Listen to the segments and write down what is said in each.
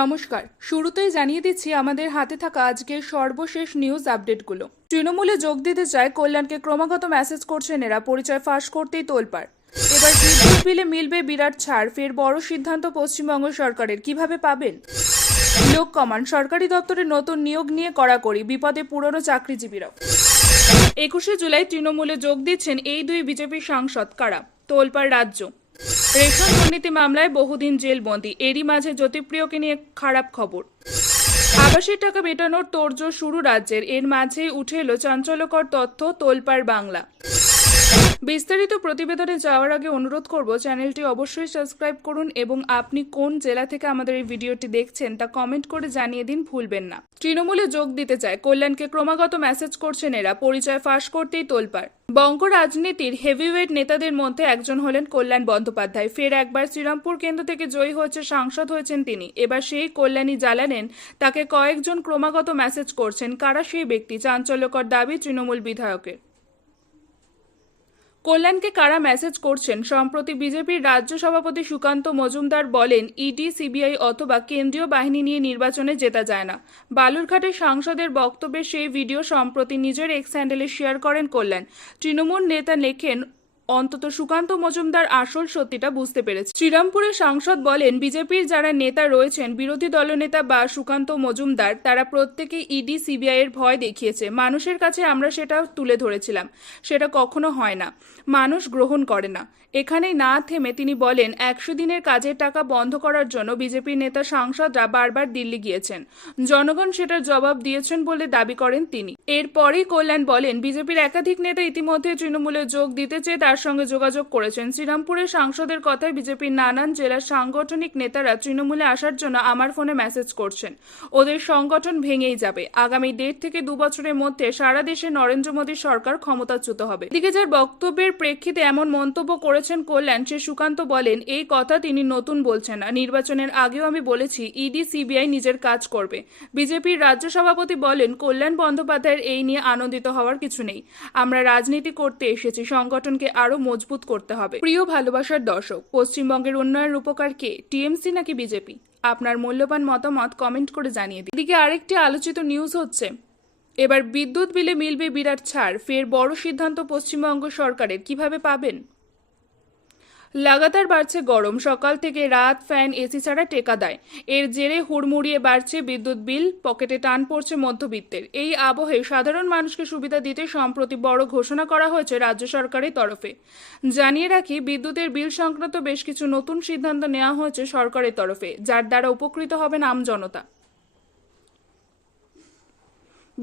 নমস্কার। শুরুতেই জানিয়ে দিচ্ছি আমাদের হাতে থাকা আজকের সর্বশেষ নিউজ আপডেটগুলো। তৃণমূলে যোগ দিতে চায় কল্যাণকে, ক্রমাগত মেসেজ করছেন এরা, পরিচয় ফাঁস করতেই তোলপাড়। এবার বিদ্যুৎ বিলে মিলবে বিরাট ছাড়, ফের বড় সিদ্ধান্ত পশ্চিমবঙ্গ সরকারের, কীভাবে পাবেন? লোক কমান, সরকারি দপ্তরে নতুন নিয়োগ নিয়ে কড়াকড়ি, বিপদে পুরনো চাকরিজীবীরাও। একুশে জুলাই তৃণমূলে যোগ দিচ্ছেন এই দুই বিজেপি সাংসদ, কারা? তোলপাড় রাজ্য। রেশন দুর্নীতি মামলায় বহুদিন জেলবন্দি এরই মাঝে জ্যোতিপ্রিয়কে নিয়ে খারাপ খবর। আবাসের টাকা মেটানোর তোড়জোড় শুরু রাজ্যের। এর মাঝেই উঠে এলো চাঞ্চল্যকর তথ্য তোলপাড় বাংলা। বিস্তারিত প্রতিবেদনে যাওয়ার আগে অনুরোধ করব চ্যানেলটি অবশ্যই সাবস্ক্রাইব করুন এবং আপনি কোন জেলা থেকে আমাদের এই ভিডিওটি দেখছেন তা কমেন্ট করে জানিয়ে দিন ভুলবেন না। তৃণমূলে যোগ দিতে চায়, কল্যাণকে ক্রমাগত মেসেজ করছেন এরা, পরিচয় ফাঁস করতেই তোলপাড়। বঙ্গ রাজনীতির হেভিওয়েট নেতাদের মধ্যে একজন হলেন কল্যাণ বন্দ্যোপাধ্যায়, ফের একবার শ্রীরামপুর কেন্দ্র থেকে জয়ী হয়েছে, সাংসদ হয়েছেন তিনি। এবার সেই কল্যাণী জ্বালানেন, তাকে কয়েকজন ক্রমাগত মেসেজ করছেন, কারা সেই ব্যক্তি? চাঞ্চল্যকর দাবি তৃণমূল বিধায়কের। কল্যাণকে কারা মেসেজ করছেন? সম্প্রতি বিজেপির রাজ্য সভাপতি সুকান্ত মজুমদার বলেন, ইডি, সিবিআই অথবা কেন্দ্রীয় বাহিনী নিয়ে নির্বাচনে জেতা যায় না। বালুরঘাটে সাংসদের বক্তব্যে সেই ভিডিও সম্প্রতি নিজের এক্স হ্যান্ডেলে শেয়ার করেন কল্যাণ। তৃণমূল নেতা লেখেন অন্তত সুকান্ত মজুমদার আসল সত্যিটা বুঝতে পেরেছে। শ্রীরামপুরের সাংসদ বলেন, বিজেপির যারা নেতা রয়েছেন, বিরোধী দলনেতা বা সুকান্ত মজুমদার, তারা প্রত্যেকে ইডি, সিবিআই এর ভয় দেখিয়েছে। মানুষের কাছে আমরা সেটা তুলে ধরেছিলাম। সেটা কখনো হয় না। মানুষ গ্রহণ করে না। এখানেই না থেমে তিনি বলেন, একশো দিনের কাজের টাকা বন্ধ করার জন্য বিজেপির নেতা সাংসদরা বারবার দিল্লি গিয়েছেন। জনগণ সেটার জবাব দিয়েছেন বলে দাবি করেন তিনি। এরপরই কল্যাণ বলেন, বিজেপির একাধিক নেতা ইতিমধ্যে তৃণমূলে যোগ দিতে চেয়ে তার সঙ্গে যোগাযোগ করেছেন। শ্রীরামপুরের সাংসদের কথায় বিজেপির নানান জেলার সাংগঠনিক নেতারা তৃণমূলে আসার জন্য আমার ফোনে মেসেজ করছেন। ওদের সংগঠন ভেঙেই যাবে। আগামী দেড় থেকে দু বছরের মধ্যে সারা দেশে নরেন্দ্র মোদীর সরকার ক্ষমতাচ্যুত হবে। এদিকে যার বক্তব্যের প্রেক্ষিতে এমন মন্তব্য করেছেন কল্যাণ, সে সুকান্ত বলেন, এই কথা তিনি নতুন বলছেন না। নির্বাচনের আগেও আমি বলেছি, ইডি, সিবিআই নিজের কাজ করবে। বিজেপির রাজ্য সভাপতি বলেন, কল্যাণ বন্দ্যোপাধ্যায়ের এই নিয়ে আনন্দিত হওয়ার কিছু নেই। আমরা রাজনীতি করতে এসেছি, সংগঠনকে আরও মজবুত করতে হবে। প্রিয় ভালোবাসার দর্শক, পশ্চিমবঙ্গের উন্নয়নের উপকার কে? টিএমসি নাকি বিজেপি? আপনার মূল্যবান মতামত কমেন্ট করে জানিয়ে দিন। এদিকে আরেকটি আলোচিত নিউজ হচ্ছে, এবার বিদ্যুৎ বিলে মিলবে বিরাট ছাড়, ফের বড় সিদ্ধান্ত পশ্চিমবঙ্গ সরকারের, কীভাবে পাবেন? লাগাতার বাড়ছে গরম। সকাল থেকে রাত ফ্যান এসি ছাড়া টেকা দেয়। এর জেরে হুড়মুড়িয়ে বাড়ছে বিদ্যুৎ বিল, পকেটে টান পড়ছে মধ্যবিত্তের। এই আবহে সাধারণ মানুষকে সুবিধা দিতে সম্প্রতি বড় ঘোষণা করা হয়েছে রাজ্য সরকারের তরফে। জানিয়ে রাখি, বিদ্যুতের বিল সংক্রান্ত বেশ কিছু নতুন সিদ্ধান্ত নেওয়া হয়েছে সরকারের তরফে, যার দ্বারা উপকৃত হবেন আমজনতা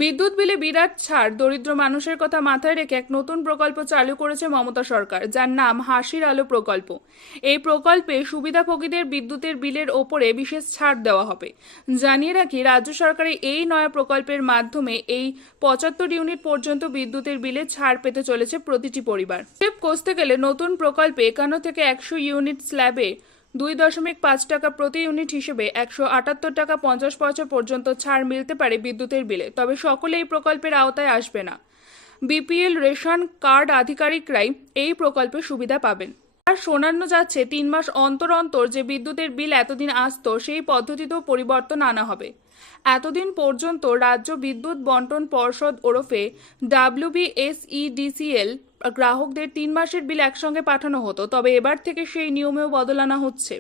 বিদ্যুৎ বিলে বিরাট ছাড়। দরিদ্র মানুষের কথা মাথায় রেখে এক নতুন প্রকল্প চালু করেছে মমতা সরকার, যার নাম হাসির আলো প্রকল্প। এই প্রকল্পে সুবিধাভোগীদের বিদ্যুতের বিলের ওপরে বিশেষ ছাড় দেওয়া হবে। জানিয়ে রাখি, রাজ্য সরকারের এই নয়া প্রকল্পের মাধ্যমে এই পঁচাত্তর ইউনিট পর্যন্ত বিদ্যুতের বিলে ছাড় পেতে চলেছে প্রতিটি পরিবার। কষতে গেলে নতুন প্রকল্পে একান্ন থেকে একশো ইউনিট স্ল্যাবে দুই দশমিক পাঁচ টাকা প্রতি ইউনিট হিসেবে একশো আটাত্তর টাকা পঞ্চাশ পয়সা পর্যন্ত ছাড় মিলতে পারে বিদ্যুতের বিলে, তবে সকলে এই প্রকল্পের আওতায় আসবে না। বিপিএল রেশন কার্ড আধিকারিকরাই এই প্রকল্পে সুবিধা পাবেন। আর শোনানো যাচ্ছে, তিন মাস অন্তর অন্তর যে বিদ্যুতের বিল এতদিন আসত, সেই পদ্ধতিতেও পরিবর্তন আনা হবে। এতদিন পর্যন্ত রাজ্য বিদ্যুৎ বন্টন পর্ষদ ওরফে ডাব্লিউবিএসইডিসিএল গ্রাহকদের তিন মাসের বিল একসঙ্গে পাঠানো হতো, তবে এবার থেকে সেই নিয়মেও বদল আনা হচ্ছে।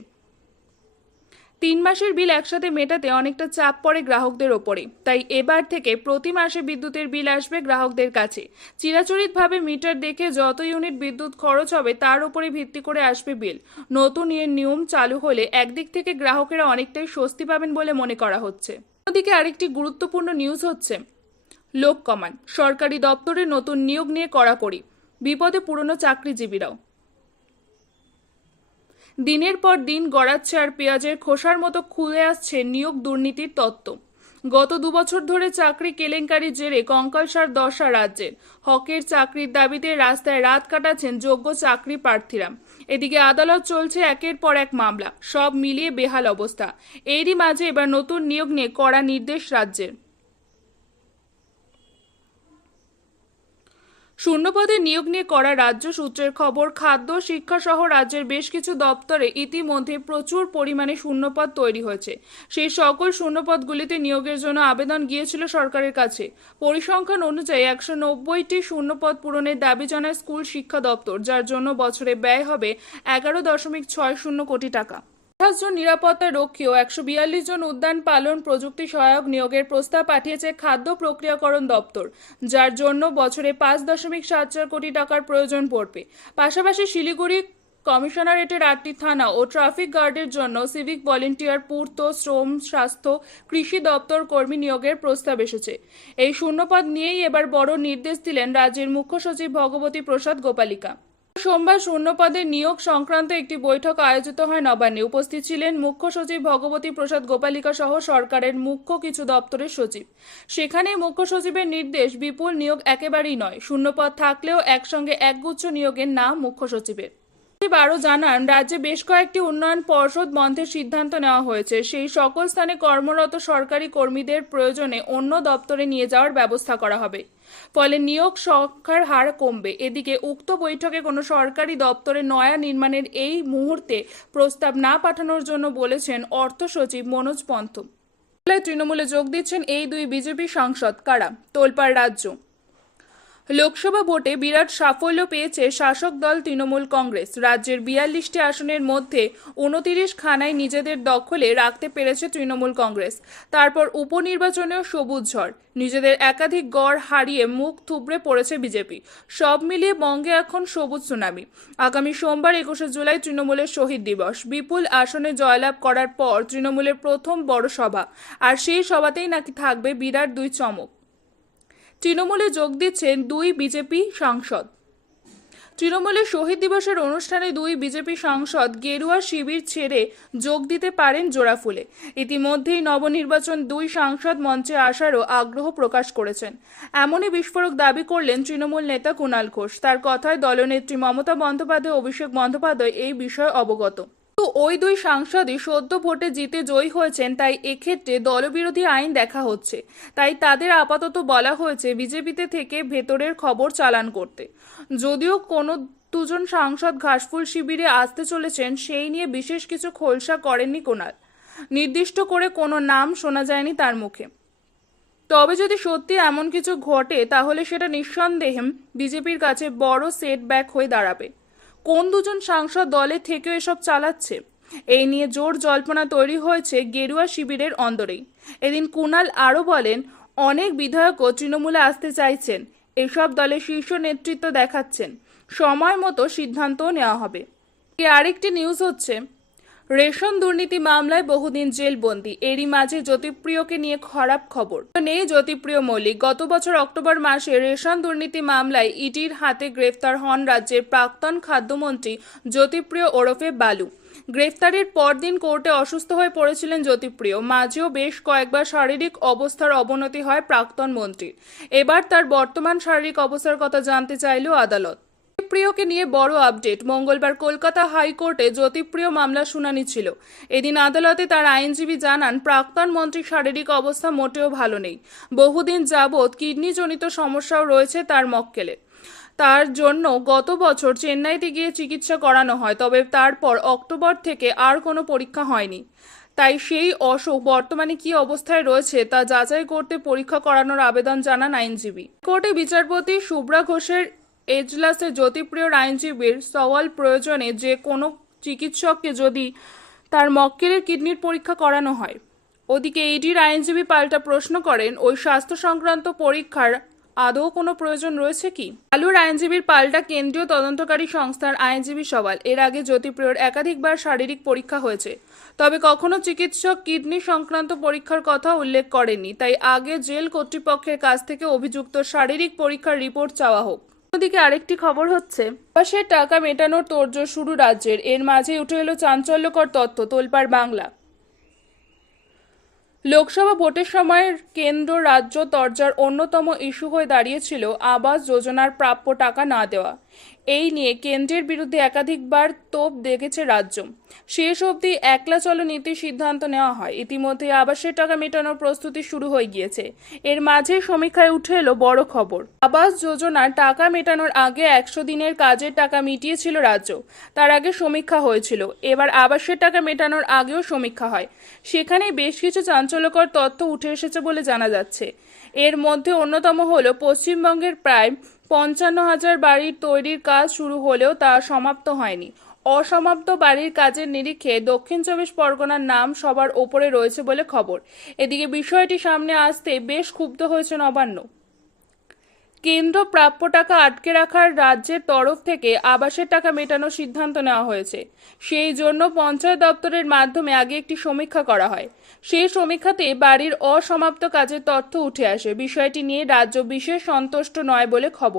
তিন মাসের বিল একসাথে মেটাতে অনেকটা চাপ পড়ে গ্রাহকদের ওপরে। তাই এবার থেকে প্রতি মাসে বিদ্যুতের বিল আসবে গ্রাহকদের কাছে। চিরাচরিতভাবে মিটার দেখে যত ইউনিট বিদ্যুৎ খরচ হবে তার উপরে ভিত্তি করে আসবে বিল। নতুন এর নিয়ম চালু হলে একদিক থেকে গ্রাহকেরা অনেকটাই স্বস্তি পাবেন বলে মনে করা হচ্ছে। অন্যদিকে আরেকটি গুরুত্বপূর্ণ নিউজ হচ্ছে, লোক কমান। সরকারি দপ্তরে নতুন নিয়োগ নিয়ে কড়াকড়ি। বিপদে পুরনো চাকরিজীবীরাও। দিনের পর দিন গড়াচ্ছে আর পেঁয়াজের খোসার মতো খুলে আসছে নিয়োগ দুর্নীতির তত্ত্ব। গত দুবছর ধরে চাকরি কেলেঙ্কারির জেরে কঙ্কালসার দশা রাজ্যের হকের চাকরির দাবিতে রাস্তায় রাত কাটাচ্ছেন যোগ্য চাকরি প্রার্থীরা। এদিকে আদালত চলছে একের পর এক মামলা, সব মিলিয়ে বেহাল অবস্থা। এরই মাঝে এবার নতুন নিয়োগ নিয়ে কড়া নির্দেশ রাজ্যের। শূন্যপদে নিয়োগ নিয়ে করা রাজ্য সূত্রের খবর, খাদ্য, শিক্ষা সহ রাজ্যের বেশ কিছু দপ্তরে ইতিমধ্যে প্রচুর পরিমাণে শূন্যপদ তৈরি হয়েছে। সেই সকল শূন্যপদগুলিতে নিয়োগের জন্য আবেদন গিয়েছিল সরকারের কাছে। পরিসংখ্যান অনুযায়ী একশো নব্বইটি শূন্যপদ পূরণের দাবি জানায় স্কুল শিক্ষা দপ্তর, যার জন্য বছরে ব্যয় হবে এগারো দশমিক ছয় শূন্য কোটি টাকা। আঠাশ জন নিরাপত্তা রক্ষী ও একশো বিয়াল্লিশ জন উদ্যান পালন প্রযুক্তি সহায়ক নিয়োগের প্রস্তাব পাঠিয়েছে খাদ্য প্রক্রিয়াকরণ দপ্তর, যার জন্য বছরে পাঁচ দশমিক সাত চার কোটি টাকার প্রয়োজন পড়বে। পাশাপাশি শিলিগুড়ি কমিশনারেটের আটটি থানা ও ট্রাফিক গার্ডের জন্য সিভিক ভলেন্টিয়ার পূর্ত শ্রম স্বাস্থ্য কৃষি দপ্তর কর্মী নিয়োগের প্রস্তাব এসেছে। এই শূন্যপদ নিয়েই এবার বড় নির্দেশ দিলেন রাজ্যের মুখ্য সচিব ভগবতী প্রসাদ গোপালিকা। সোমবার শূন্যপদের নিয়োগ সংক্রান্ত একটি বৈঠক আয়োজিত হয় নবান্নে। উপস্থিত ছিলেন মুখ্য সচিব ভগবতী প্রসাদ গোপালিকা সহ সরকারের মুখ্য কিছু দপ্তরের সচিব। সেখানে মুখ্য সচিবের নির্দেশ, বিপুল নিয়োগ একেবারেই নয়। শূন্যপদ থাকলেও একসঙ্গে একগুচ্ছ নিয়োগের নাম মুখ্য সচিবের। সচিব আরও জানান, রাজ্যে বেশ কয়েকটি উন্নয়ন পর্ষদ বন্ধের সিদ্ধান্ত নেওয়া হয়েছে। সেই সকল স্থানে কর্মরত সরকারি কর্মীদের প্রয়োজনে অন্য দপ্তরে নিয়ে যাওয়ার ব্যবস্থা করা হবে। ফলে নিয়োগ সংখ্যার হার কমবে। এদিকে উক্ত বৈঠকে কোনো সরকারি দপ্তরে নয়া নির্মাণের এই মুহূর্তে প্রস্তাব না পাঠানোর জন্য বলেছেন অর্থ সচিব মনোজ পন্থ। তৃণমূলে যোগ দিচ্ছেন এই দুই বিজেপি সাংসদ। কারা? তোলপাড় রাজ্য। লোকসভা ভোটে বিরাট সাফল্য পেয়েছে শাসক দল তৃণমূল কংগ্রেস। রাজ্যের বিয়াল্লিশটি আসনের মধ্যে উনতিরিশ খানায় নিজেদের দখলে রাখতে পেরেছে তৃণমূল কংগ্রেস। তারপর উপনির্বাচনেও সবুজ ঝড়। নিজেদের একাধিক গড় হারিয়ে মুখ থুবড়ে পড়েছে বিজেপি। সব মিলিয়ে বঙ্গে এখন সবুজ সুনামি। আগামী সোমবার একুশে জুলাই তৃণমূলের শহীদ দিবস। বিপুল আসনে জয়লাভ করার পর তৃণমূলের প্রথম বড় সভা। আর সেই সভাতেই নাকি থাকবে বিরাট দুই চমক। তৃণমূলে যোগ দিচ্ছেন দুই বিজেপি সাংসদ। তৃণমূলের শহীদ দিবসের অনুষ্ঠানে দুই বিজেপি সাংসদ গেরুয়া শিবির ছেড়ে যোগ দিতে পারেন জোড়াফুলে। ইতিমধ্যেই নবনির্বাচন দুই সাংসদ মঞ্চে আসারও আগ্রহ প্রকাশ করেছেন। এমনই বিস্ফোরক দাবি করলেন তৃণমূল নেতা কুণাল ঘোষ। তার কথায় দলনেত্রী মমতা বন্দ্যোপাধ্যায় অভিষেক বন্দ্যোপাধ্যায় এই বিষয়ে অবগত। ওই দুই সাংসদই সদ্য ভোটে জিতে জয়ী হয়েছেন, তাই এক্ষেত্রে দলবিরোধী আইন দেখা হচ্ছে। তাই তাদের আপাতত বলা হয়েছে, বিজেপিতে থেকে ভেতরের খবর চালান করতে। যদিও কোনো দুজন সাংসদ ঘাসফুল শিবিরে আসতে চলেছেন, সেই নিয়ে বিশেষ কিছু খোলসা করেননি কোনাল নির্দিষ্ট করে কোনো নাম শোনা যায়নি তার মুখে। তবে যদি সত্যি এমন কিছু ঘটে, তাহলে সেটা নিঃসন্দেহে বিজেপির কাছে বড় সেটব্যাক হয়ে দাঁড়াবে। কোন দুজন সাংসদ দলে থেকেও এসব চালাচ্ছে? এই নিয়ে জোর জল্পনা তৈরি হয়েছে গেরুয়া শিবিরের অন্দরেই। এদিন কুনাল আরও বলেন, অনেক বিধায়কও তৃণমূলে আসতে চাইছেন। এসব দলে শীর্ষ নেতৃত্ব দেখাচ্ছেন। সময় মতো সিদ্ধান্তও নেওয়া হবে। আরেকটি নিউজ হচ্ছে রেশন দুর্নীতি মামলায় বহুদিন জেলবন্দি। এরই মাঝে জ্যোতিপ্রিয়কে নিয়ে খারাপ খবর। নেই জ্যোতিপ্রিয় মল্লিক গত বছর অক্টোবর মাসে রেশন দুর্নীতি মামলায় ইডির হাতে গ্রেফতার হন রাজ্যের প্রাক্তন খাদ্যমন্ত্রী জ্যোতিপ্রিয় ওরফে বালু। গ্রেফতারের পরদিন কোর্টে অসুস্থ হয়ে পড়েছিলেন জ্যোতিপ্রিয়। মাঝেও বেশ কয়েকবার শারীরিক অবস্থার অবনতি হয় প্রাক্তন মন্ত্রীর। এবার তার বর্তমান শারীরিক অবস্থার কথা জানতে চাইল আদালত। জ্যোতিপ্রিয়কে নিয়ে বড় আপডেট। মঙ্গলবার কলকাতা হাইকোর্টে জ্যোতিপ্রিয় মামলা শুনানি ছিল। এদিন আদালতে তার আইনজীবী জানান, প্রাক্তন মন্ত্রীর শারীরিক অবস্থা মোটেও ভালো নেই। বহুদিন যাবৎ কিডনিজনিত সমস্যাও রয়েছে তার মক্কেলে। তার জন্য গত বছর চেন্নাইতে গিয়ে চিকিৎসা করানো হয়, তবে তারপর অক্টোবর থেকে আর কোনো পরীক্ষা হয়নি। তাই সেই অসুখ বর্তমানে কি অবস্থায় রয়েছে তা যাচাই করতে পরীক্ষা করানোর আবেদন জানান আইনজীবী। কোর্টে বিচারপতি শুভ্রা ঘোষের এজলাসে জ্যোতিপ্রিয়র আইনজীবীর সওয়াল প্রয়োজনে যে কোনো চিকিৎসককে যদি তার মক্কেলের কিডনির পরীক্ষা করানো হয়। ওদিকে ইডির আইনজীবী পাল্টা প্রশ্ন করেন, ওই স্বাস্থ্য সংক্রান্ত পরীক্ষার আদৌ কোনো প্রয়োজন রয়েছে কি? আলুর আইনজীবীর পাল্টা কেন্দ্রীয় তদন্তকারী সংস্থার আইনজীবী সওয়াল, এর আগে জ্যোতিপ্রিয়র একাধিকবার শারীরিক পরীক্ষা হয়েছে, তবে কখনো চিকিৎসক কিডনি সংক্রান্ত পরীক্ষার কথা উল্লেখ করেননি, তাই আগে জেল কর্তৃপক্ষের কাছ থেকে অভিযুক্ত শারীরিক পরীক্ষার রিপোর্ট চাওয়া হোক। অন্যদিকে আরেকটি খবর হচ্ছে প্রবাসের টাকা মেটানোর তোড়জোড় শুরু রাজ্যের। এর মাঝে উঠে এলো চাঞ্চল্যকর তথ্য, তোলপাড় বাংলা। লোকসভা ভোটের সময় কেন্দ্র রাজ্য তর্জার অন্যতম ইস্যু হয়ে দাঁড়িয়েছিল আবাস যোজনার প্রাপ্য টাকা না দেওয়া। এই নিয়ে কেন্দ্রের বিরুদ্ধে একাধিকবার তোপ দেখেছে রাজ্য। শেষ অবধি একলা চলো নীতির সিদ্ধান্ত নেওয়া হয়। ইতিমধ্যে আবাসের টাকা মেটানোর প্রস্তুতি শুরু হয়ে গিয়েছে। এর মাঝে সমীক্ষায় উঠে এলো বড় খবর। আবাস যোজনার টাকা মেটানোর আগে একশো দিনের কাজের টাকা মিটিয়েছিল রাজ্য। তার আগে সমীক্ষা হয়েছিল। এবার আবাসের টাকা মেটানোর আগেও সমীক্ষা হয়। সেখানে বেশ কিছু চাঞ্চল্যকর তথ্য উঠে এসেছে বলে জানা যাচ্ছে। এর মধ্যে অন্যতম হলো পশ্চিমবঙ্গের প্রায় পঞ্চান্ন হাজার বাড়ির তৈরির কাজ শুরু হলেও তা সমাপ্ত হয়নি। অসমাপ্ত বাড়ির কাজের নিরিখে দক্ষিণ চব্বিশ পরগনার নাম সবার ওপরে রয়েছে বলে খবর। এদিকে বিষয়টি সামনে আসতে বেশ ক্ষুব্ধ হয়েছে নবান্ন। কেন্দ্র প্রাপ্য টাকা আটকে রাখার রাজ্যের তরফ থেকে আবাসের টাকা মেটানোর সিদ্ধান্ত নেওয়া হয়েছে। সেই জন্য পঞ্চায়েত দপ্তরের মাধ্যমে আগে একটি সমীক্ষা করা হয়। সেই সমীক্ষাতে বাড়ির অসমাপ্ত কাজের তথ্য উঠে আসে। বিষয়টি নিয়ে রাজ্য বিশেষ সন্তুষ্ট নয় বলে খবর।